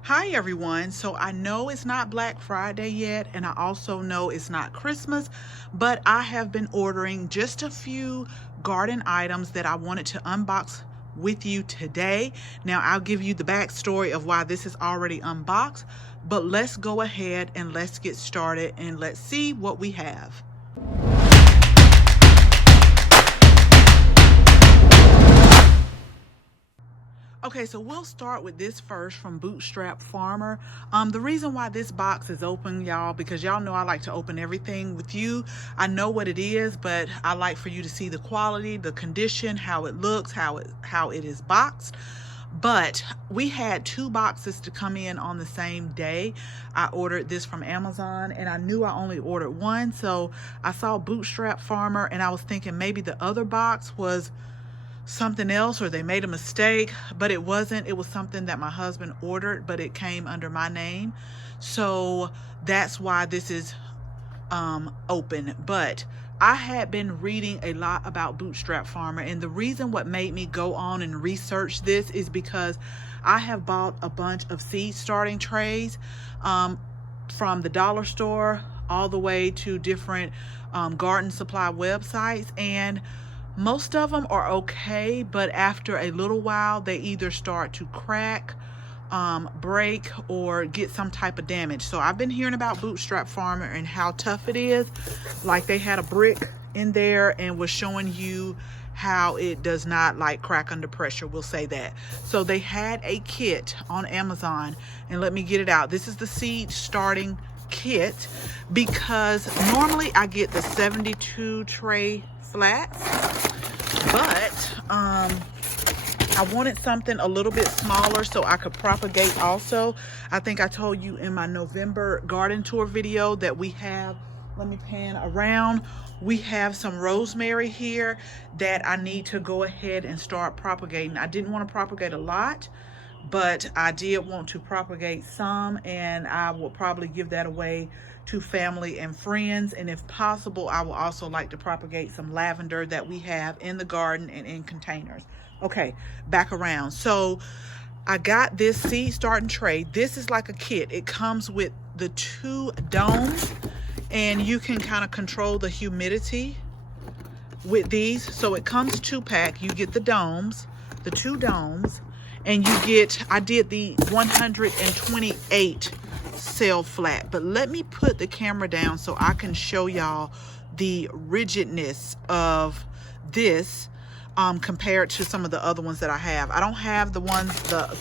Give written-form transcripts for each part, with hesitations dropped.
Hi everyone. So I know it's not Black Friday yet, and I also know it's not Christmas, but I have been ordering just a few garden items that I wanted to unbox with you today. Now I'll give you the backstory of why this is already unboxed, but let's go ahead and let's get started and let's see what we have. Okay, so we'll start with this first from Bootstrap Farmer. The reason why this box is open, y'all, because y'all know I like to open everything with you. I know what it is, but I like for you to see the quality, the condition, how it looks, how it is boxed. But we had two boxes to come in on the same day. I ordered this from Amazon and I knew I only ordered one. So I saw Bootstrap Farmer and I was thinking maybe the other box was something else or they made a mistake, but it wasn't. It was something that my husband ordered, but it came under my name, so that's why this is open. But I had been reading a lot about Bootstrap Farmer, and the reason what made me go on and research this is because I have bought a bunch of seed starting trays from the dollar store all the way to different garden supply websites, and most of them are okay, but after a little while they either start to crack, break, or get some type of damage. So I've been hearing about Bootstrap Farmer and how tough it is. Like they had a brick in there and was showing you how it does not like crack under pressure, we'll say that. So they had a kit on Amazon, and let me get it out. This is the seed starting kit, because normally I get the 72 tray flats, but I wanted something a little bit smaller so I could propagate also. I think I told you in my November garden tour video that we have, let me pan around, we have some rosemary here that I need to go ahead and start propagating. I didn't want to propagate a lot, but I did want to propagate some, and I will probably give that away to family and friends. And if possible, I will also like to propagate some lavender that we have in the garden and in containers. Okay, back around. So I got this seed starting tray. This is like a kit. It comes with the 2 domes, and you can kind of control the humidity with these. So it comes 2-pack. You get the domes, the 2 domes, and you get, I did the 128 cell flat. But let me put the camera down so I can show y'all the rigidness of this compared to some of the other ones that I have. I don't have the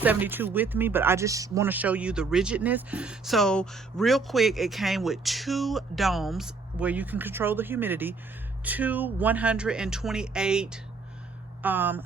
72 with me, but I just want to show you the rigidness. So real quick, it came with 2 domes where you can control the humidity, 2 128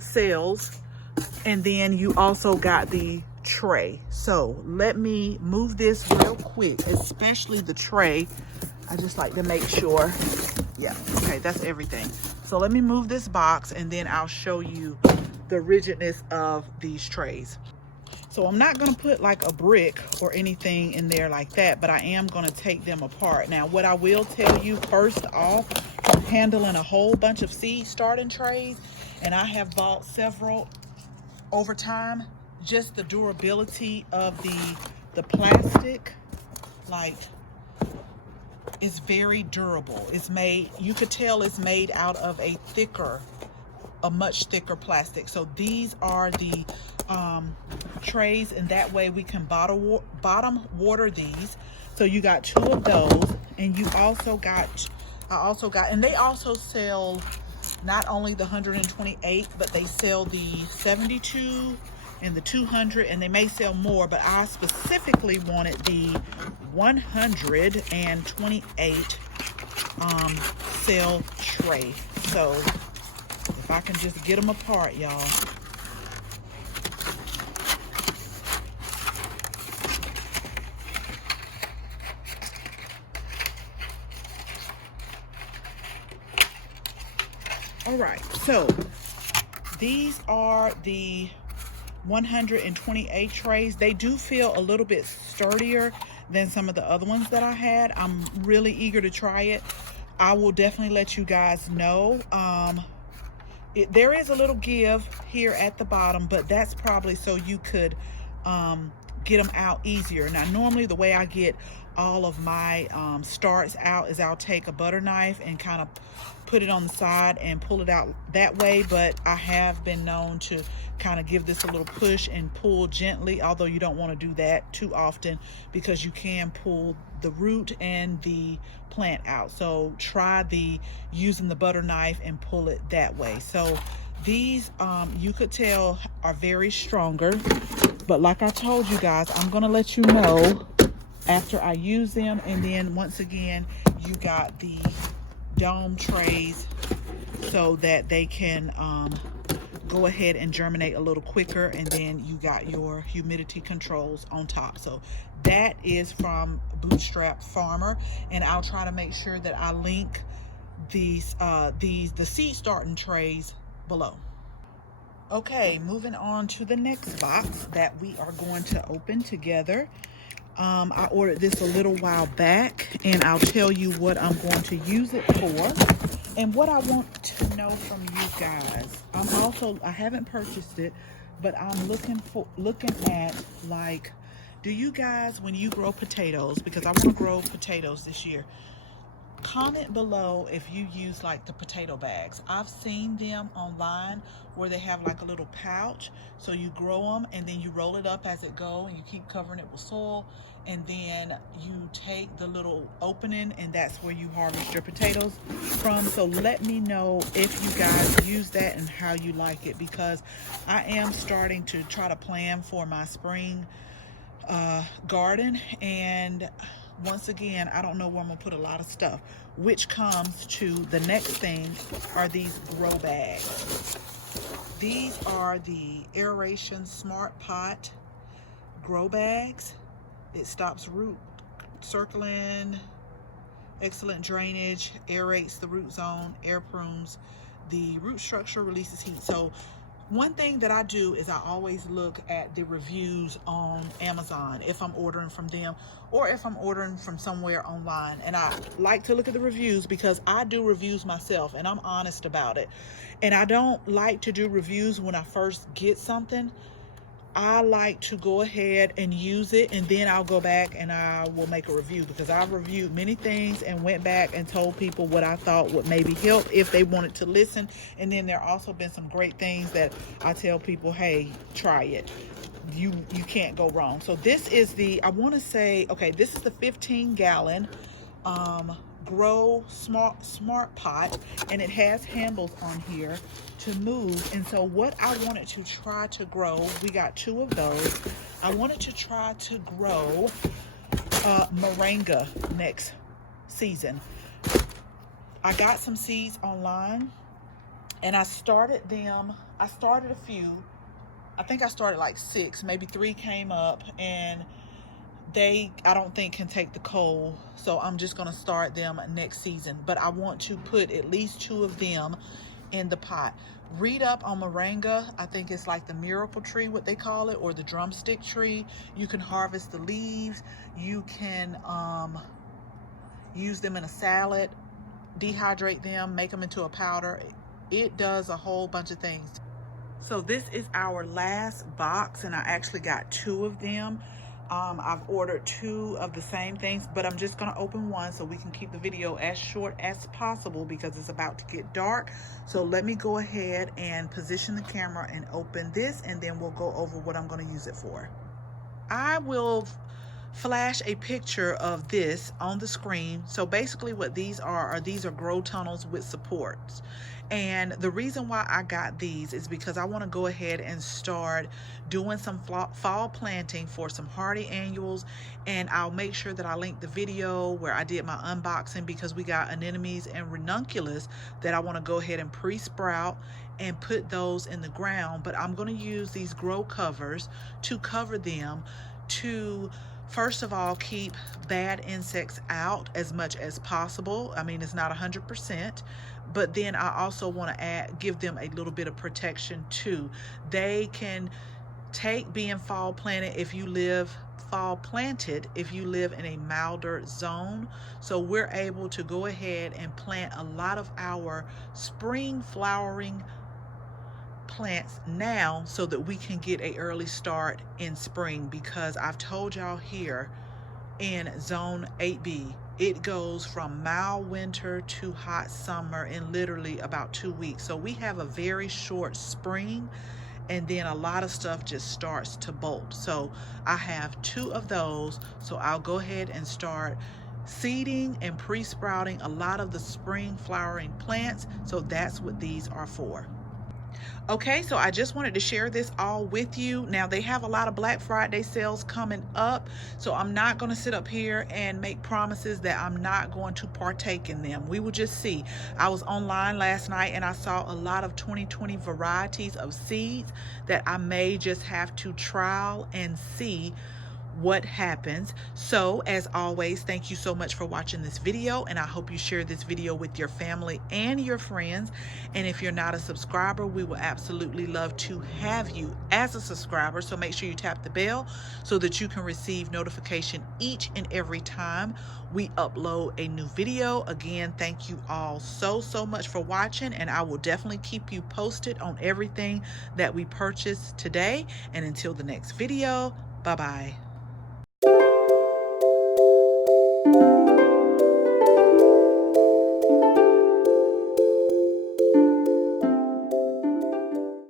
cells, and then you also got the tray. So let me move this real quick, especially the tray. I just like to make sure. Yeah, okay, that's everything. So let me move this box and then I'll show you the rigidness of these trays. So I'm not going to put like a brick or anything in there like that, but I am going to take them apart. Now, what I will tell you first off, I'm handling a whole bunch of seed starting trays, and I have bought several over time. Just the durability of the plastic, like, it's very durable. It's made, you could tell it's made out of a much thicker plastic. So these are the trays, and that way we can bottom water these. So you got 2 of those, and you also got, and they also sell not only the 128, but they sell the 72 and the 200, and they may sell more, but I specifically wanted the 128 cell tray. So if I can just get them apart, y'all. All right, so these are the 128 trays. They do feel a little bit sturdier than some of the other ones that I had. I'm really eager to try it. I will definitely let you guys know. There is a little give here at the bottom, but that's probably so you could get them out easier. Now normally the way I get all of my starts out is I'll take a butter knife and kind of put it on the side and pull it out that way, but I have been known to kind of give this a little push and pull gently, although you don't want to do that too often because you can pull the root and the plant out. So try using the butter knife and pull it that way. So these you could tell are very stronger, but like I told you guys, I'm gonna let you know after I use them. And then once again, you got the dome trays so that they can go ahead and germinate a little quicker, and then you got your humidity controls on top. So that is from Bootstrap Farmer, and I'll try to make sure that I link the seed starting trays below. Okay, moving on to the next box that we are going to open together. I ordered this a little while back, and I'll tell you what I'm going to use it for and what I want to know from you guys. I haven't purchased it, but I'm looking at, like, do you guys, when you grow potatoes, because I want to grow potatoes this year, comment below if you use like the potato bags. I've seen them online where they have like a little pouch, so you grow them and then you roll it up as it goes and you keep covering it with soil, and then you take the little opening and that's where you harvest your potatoes from. So let me know if you guys use that and how you like it, because I am starting to try to plan for my spring garden, and once again, I don't know where I'm gonna put a lot of stuff, which comes to the next thing are these grow bags. These are the Aeration Smart Pot grow bags. It stops root circling, excellent drainage, aerates the root zone, air prunes the root structure, releases heat. So one thing that I do is I always look at the reviews on Amazon if I'm ordering from them, or if I'm ordering from somewhere online. And I like to look at the reviews because I do reviews myself and I'm honest about it. And I don't like to do reviews when I first get something. I like to go ahead and use it, and then I'll go back and I will make a review, because I've reviewed many things and went back and told people what I thought would maybe help if they wanted to listen. And then there also been some great things that I tell people, hey, try it. You can't go wrong. So this is I want to say, okay, this is the 15-gallon grow smart pot, and it has handles on here to move. And so what I wanted to try to grow, we got 2 of those. I wanted to try to grow moringa next season. I got some seeds online and I started them. I started a few. I think I started like 6, maybe 3 came up, and I don't think can take the cold, so I'm just going to start them next season. But I want to put at least 2 of them in the pot. Read up on moringa. I think it's like the miracle tree, what they call it, or the drumstick tree. You can harvest the leaves. You can use them in a salad, dehydrate them, make them into a powder. It does a whole bunch of things. So this is our last box, and I actually got 2 of them. I've ordered 2 of the same things, but I'm just going to open one so we can keep the video as short as possible because it's about to get dark. So let me go ahead and position the camera and open this, and then we'll go over what I'm going to use it for. I will flash a picture of this on the screen. So basically what these are grow tunnels with supports. And the reason why I got these is because I want to go ahead and start doing some fall planting for some hardy annuals, and I'll make sure that I link the video where I did my unboxing, because we got anemones and ranunculus that I want to go ahead and pre-sprout and put those in the ground. But I'm going to use these grow covers to cover them to, first of all, keep bad insects out as much as possible. I mean, it's not 100%, but then I also want to give them a little bit of protection too. They can take being fall planted if you live in a milder zone. So we're able to go ahead and plant a lot of our spring flowering plants now so that we can get an early start in spring, because I've told y'all here in zone 8B, it goes from mild winter to hot summer in literally about 2 weeks. So we have a very short spring, and then a lot of stuff just starts to bolt. So I have 2 of those, so I'll go ahead and start seeding and pre-sprouting a lot of the spring flowering plants. So that's what these are for. Okay, so I just wanted to share this all with you. Now, they have a lot of Black Friday sales coming up, so I'm not going to sit up here and make promises that I'm not going to partake in them. We will just see. I was online last night and I saw a lot of 2020 varieties of seeds that I may just have to trial and see what happens. So as always, thank you so much for watching this video, and I hope you share this video with your family and your friends. And if you're not a subscriber, we will absolutely love to have you as a subscriber, so make sure you tap the bell so that you can receive notification each and every time we upload a new video. Again, thank you all so much for watching, and I will definitely keep you posted on everything that we purchased today. And until the next video, bye bye.